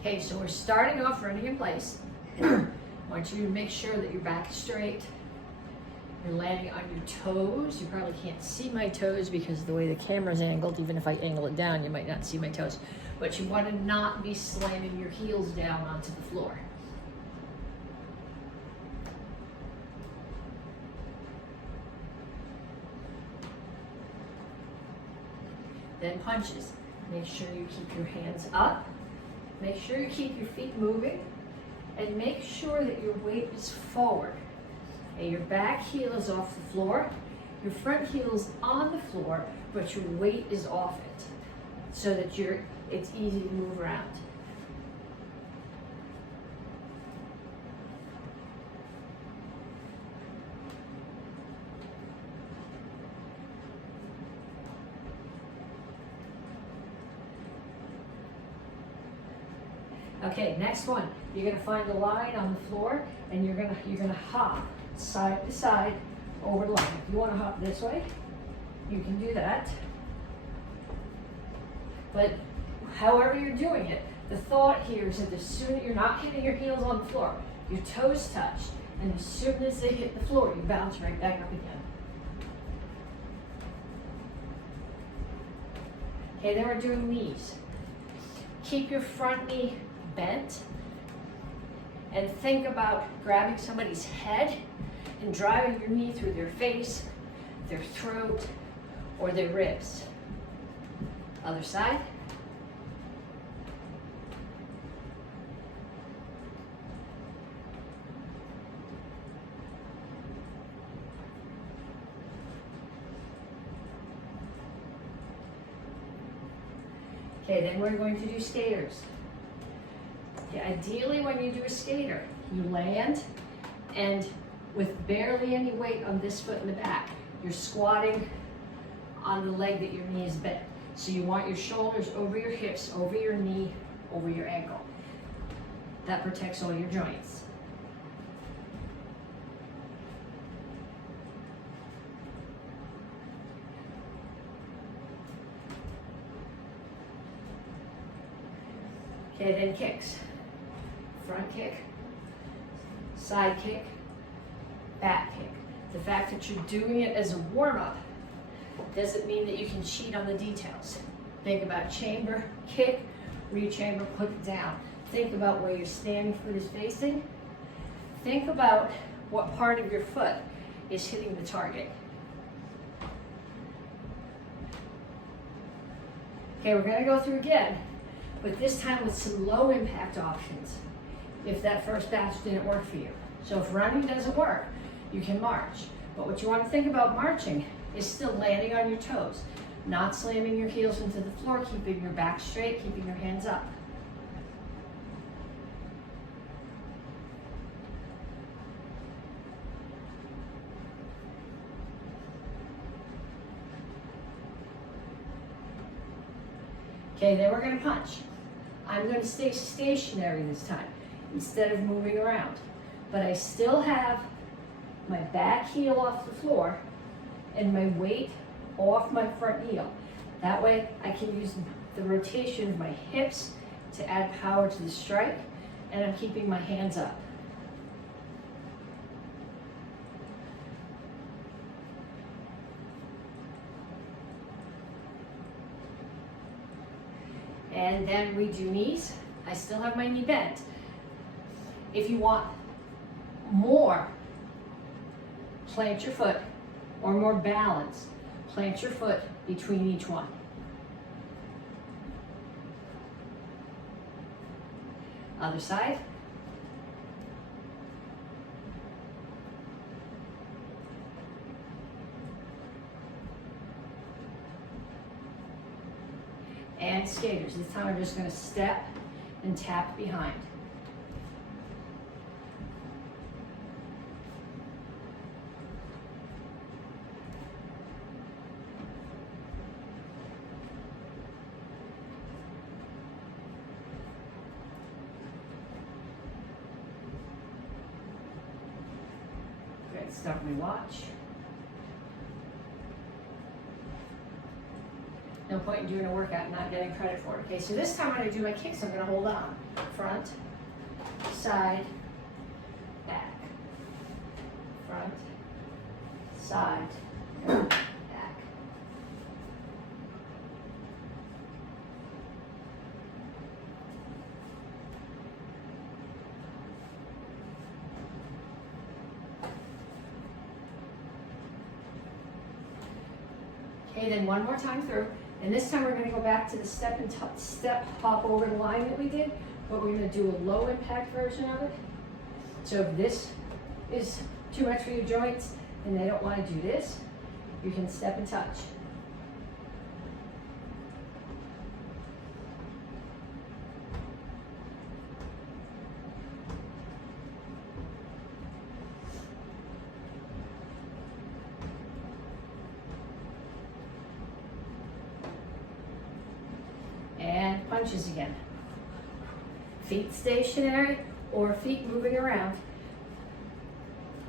Okay, so we're starting off running in place. I want you to make sure that your back is straight. You're landing on your toes. You probably can't see my toes because of the way the camera's angled. Even if I angle it down, you might not see my toes. But you want to not be slamming your heels down onto the floor. Then punches. Make sure you keep your hands up. Make sure you keep your feet moving. And make sure that your weight is forward. Okay, your back heel is off the floor. Your front heel is on the floor, but your weight is off it. So that it's easy to move around. Okay, next one. You're gonna find a line on the floor, and you're gonna hop side to side over the line. If you want to hop this way, you can do that. But however you're doing it, the thought here is that as soon as you're not hitting your heels on the floor, your toes touch, and as soon as they hit the floor, you bounce right back up again. Okay, then we're doing knees. Keep your front knee bent and think about grabbing somebody's head and driving your knee through their face, their throat, or their ribs. Other side. Okay, then we're going to do skaters. Okay, ideally, when you do a skater, you land and with barely any weight on this foot in the back, you're squatting on the leg that your knee is bent. So you want your shoulders over your hips, over your knee, over your ankle. That protects all your joints. Okay, then kicks. Front kick, side kick, back kick. The fact that you're doing it as a warm-up doesn't mean that you can cheat on the details. Think about chamber, kick, re-chamber, put it down. Think about where your standing foot is facing. Think about what part of your foot is hitting the target. Okay, we're gonna go through again, but this time with some low impact options if that first batch didn't work for you. So if running doesn't work, you can march. But what you want to think about marching is still landing on your toes, not slamming your heels into the floor, keeping your back straight, keeping your hands up. Okay, then we're going to punch. I'm going to stay stationary this time instead of moving around. But I still have my back heel off the floor and my weight off my front heel. That way I can use the rotation of my hips to add power to the strike, and I'm keeping my hands up. And then we do knees. I still have my knee bent. If you want more, plant your foot, or more balance, plant your foot between each one. Other side. And skaters. This time I'm just going to step and tap behind. Good. Start my watch. No point in doing a workout and not getting credit for it. Okay, so this time when I do my kicks, I'm gonna hold on. Front, side, back. Front, side, back. Okay, then one more time through. And this time we're going to go back to the step hop over the line that we did, but we're going to do a low impact version of it. So if this is too much for your joints and they don't want to do this, you can step and touch. And punches again. Feet stationary or feet moving around.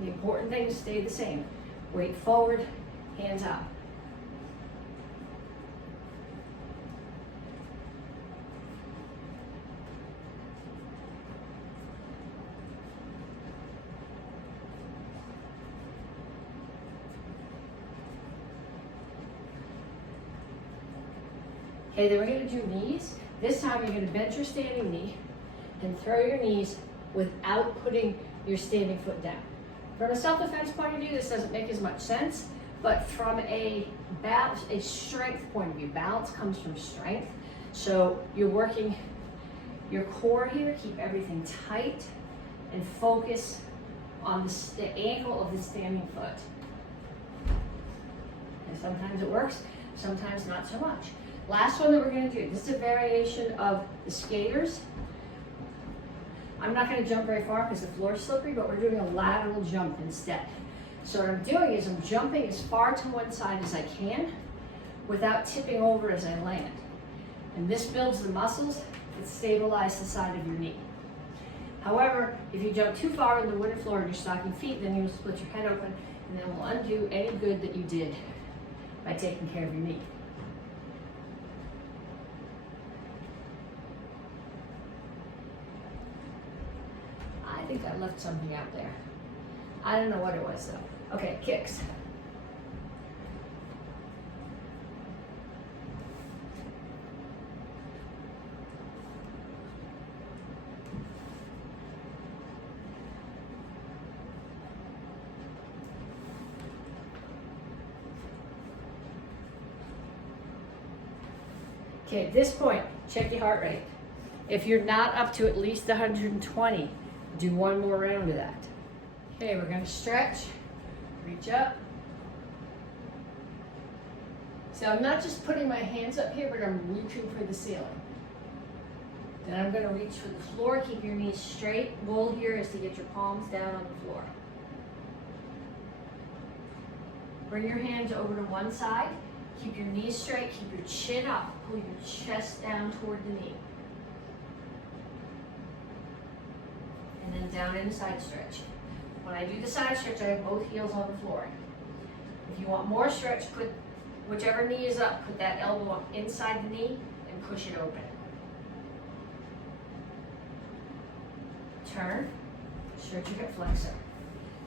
The important thing is stay the same. Weight forward, hands up. Okay, then we're going to do knees. This time you're going to bend your standing knee and throw your knees without putting your standing foot down. From a self-defense point of view, this doesn't make as much sense, but from a strength point of view, balance comes from strength. So you're working your core here, keep everything tight, and focus on the ankle of the standing foot. And sometimes it works, sometimes not so much. Last one that we're going to do, this is a variation of the skaters. I'm not going to jump very far because the floor is slippery, but we're doing a lateral jump instead. So what I'm doing is I'm jumping as far to one side as I can without tipping over as I land. And this builds the muscles that stabilize the side of your knee. However, if you jump too far on the wooden floor in your stocking feet, then you'll split your head open and then will undo any good that you did by taking care of your knee. I think I left something out there. I don't know what it was though. Okay, kicks. Okay, at this point, check your heart rate. If you're not up to at least 120, do one more round of that. Okay, we're gonna stretch, reach up. So I'm not just putting my hands up here, but I'm reaching for the ceiling. Then I'm gonna reach for the floor, keep your knees straight. Goal here is to get your palms down on the floor. Bring your hands over to one side, keep your knees straight, keep your chin up, pull your chest down toward the knee. And then down in the side stretch. When I do the side stretch, I have both heels on the floor. If you want more stretch, put whichever knee is up, put that elbow up inside the knee and push it open. Turn, stretch your hip flexor.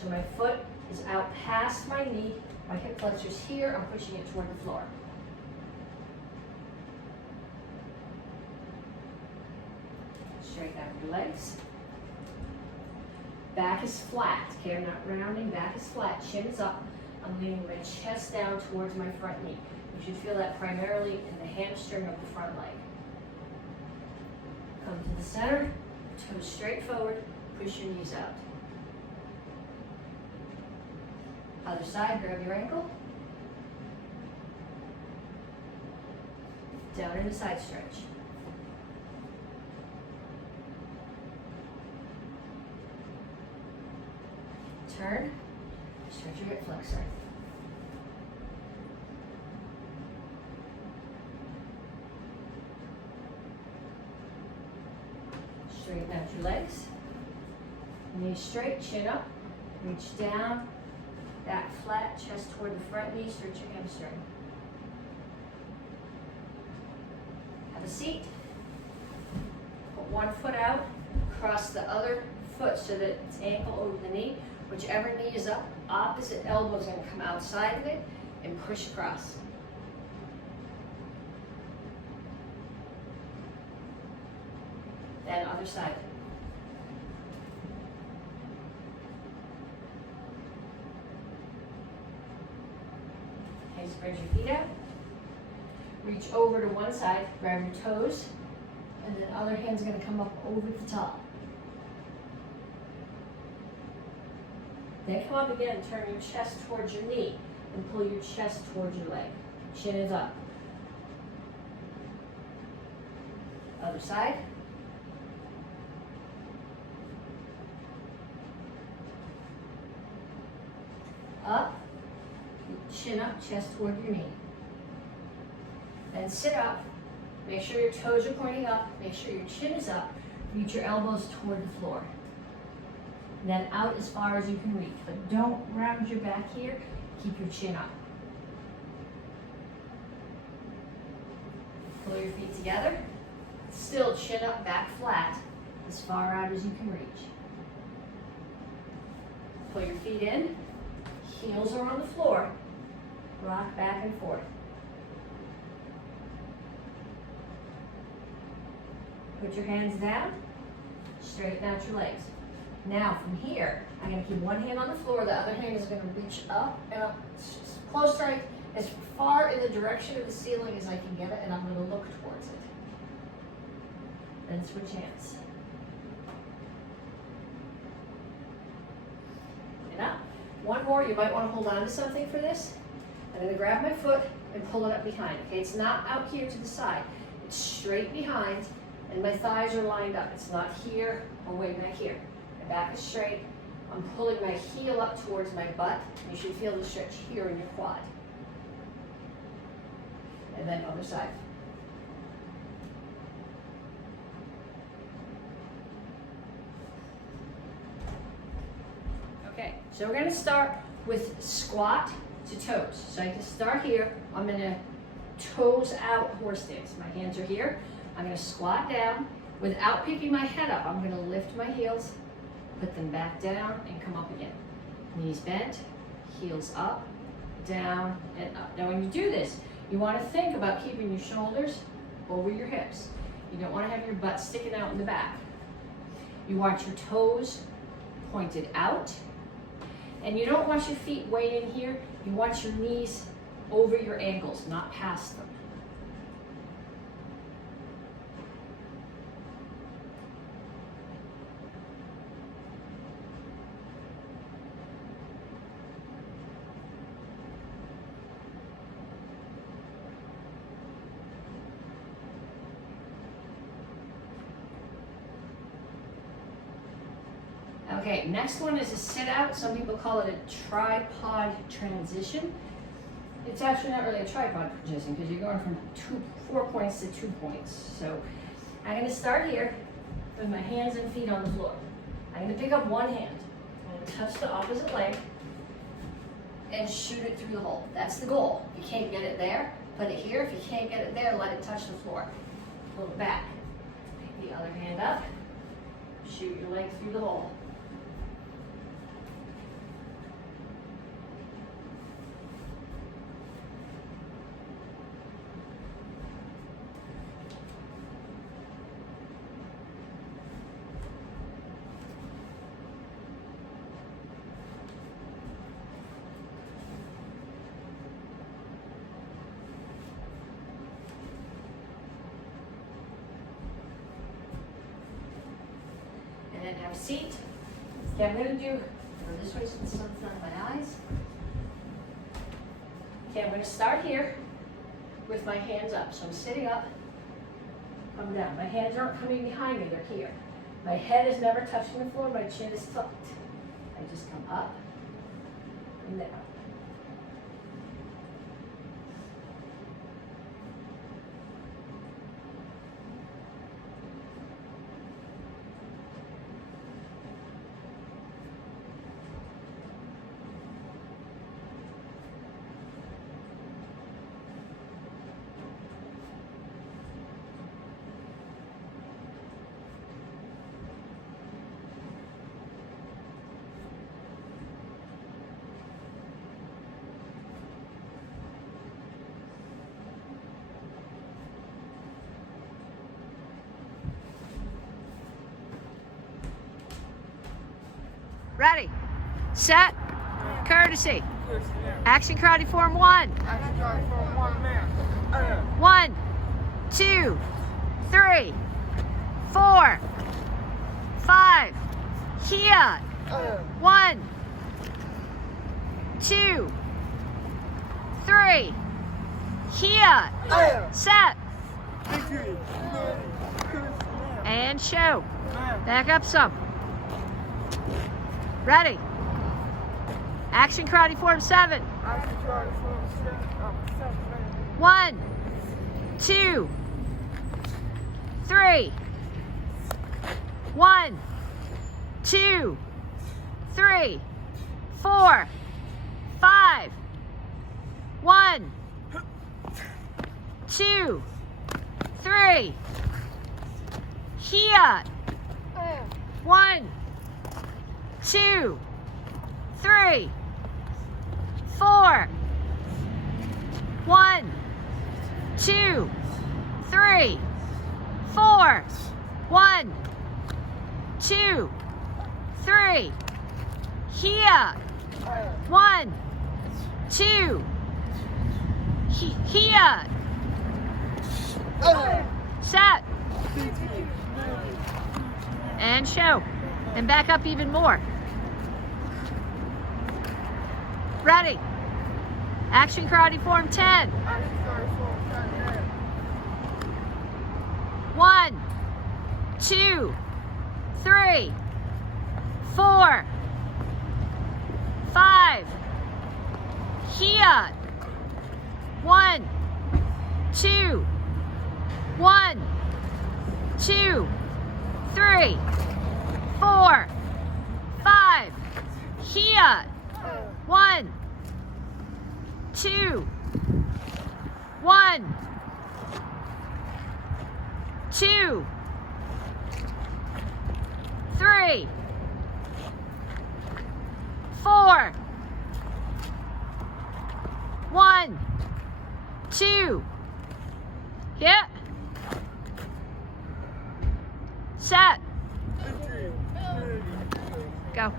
So my foot is out past my knee, my hip flexor's here, I'm pushing it toward the floor. Straighten out your legs. Back is flat, okay, I'm not rounding, back is flat, chin is up. I'm leaning my chest down towards my front knee. You should feel that primarily in the hamstring of the front leg. Come to the center, toes straight forward, push your knees out. Other side, grab your ankle. Down in the side stretch. Turn, stretch your hip flexor. Straighten out your legs. Knees straight, chin up, reach down, back flat, chest toward the front knee, stretch your hamstring. the seat. Put one foot out, cross the other foot so that it's ankle over the knee. Whichever knee is up, opposite elbow is going to come outside of it and push across. Then other side. Okay, spread your feet out. Reach over to one side, grab your toes, and then other hand's going to come up over the top. Then come up again, turn your chest towards your knee, and pull your chest towards your leg. Chin is up. Other side. Up, chin up, chest toward your knee. Then sit up, make sure your toes are pointing up, make sure your chin is up, reach your elbows toward the floor. And then out as far as you can reach, but don't round your back here, keep your chin up. Pull your feet together, still chin up, back flat, as far out as you can reach. Pull your feet in, heels are on the floor, rock back and forth. Put your hands down, straighten out your legs. Now from here, I'm going to keep one hand on the floor, the other hand is going to reach up and up, close strike as far in the direction of the ceiling as I can get it, and I'm going to look towards it. Then switch hands. And up. One more, you might want to hold on to something for this. I'm going to grab my foot and pull it up behind. Okay, it's not out here to the side. It's straight behind, and my thighs are lined up. It's not here or way back here. My back is straight. I'm pulling my heel up towards my butt. You should feel the stretch here in your quad. And then other side. Okay, so we're going to start with squat to toes. So I can start here. I'm going to toes out horse stance. My hands are here. I'm going to squat down. Without picking my head up, I'm going to lift my heels, put them back down, and come up again. Knees bent, heels up, down, and up. Now when you do this, you want to think about keeping your shoulders over your hips. You don't want to have your butt sticking out in the back. You want your toes pointed out, and you don't want your feet way in here. You want your knees over your ankles, not past them. Okay, next one is a sit out. Some people call it a tripod transition. It's actually not really a tripod transition because you're going from 4 points to 2 points. So I'm going to start here with my hands and feet on the floor. I'm going to pick up one hand. I'm going to touch the opposite leg and shoot it through the hole. That's the goal. If you can't get it there, put it here. If you can't get it there, let it touch the floor. Pull it back. Pick the other hand up. Shoot your leg through the hole. And have a seat. Okay, I'm going to go this way so the sun's not in my eyes. Okay, I'm going to start here with my hands up. So I'm sitting up, come down. My hands aren't coming behind me, they're here. My head is never touching the floor, my chin is tucked. I just come up and down. Ready, set, courtesy. Action karate form 1. 1, 2, 3, 4, 5. Here. 1, 2, 3. Here. Set. And show. Back up some. Ready. Action karate form 7. 1, 2, 3. 1, 2, 3, 4, 5. 1, 2, 3. Here. 1, 2, 3, 4. 1, 2, 3, 4. 1, 2, 3. Here. 1, 2. Here. Set. And show. And back up even more. Ready. Action karate form 10. 1, 2, 3, 4, 5. Here. 1, 2. 1, 2, 3, 4, 5. Here. 1, 2. 1, 2, 3, 4. 1, 2. Hit. Set. Go.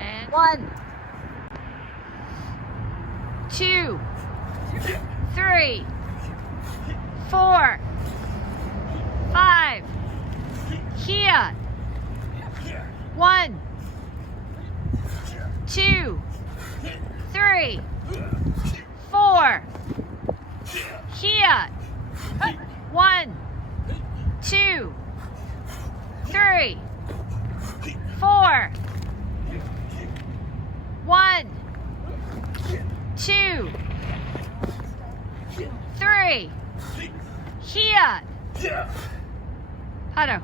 And 1, 2, 3, 4, 5. Here. 1, 2, 3, 4. Here. 1, 2, 3, 4. 1, 2, 3. Here. Hado.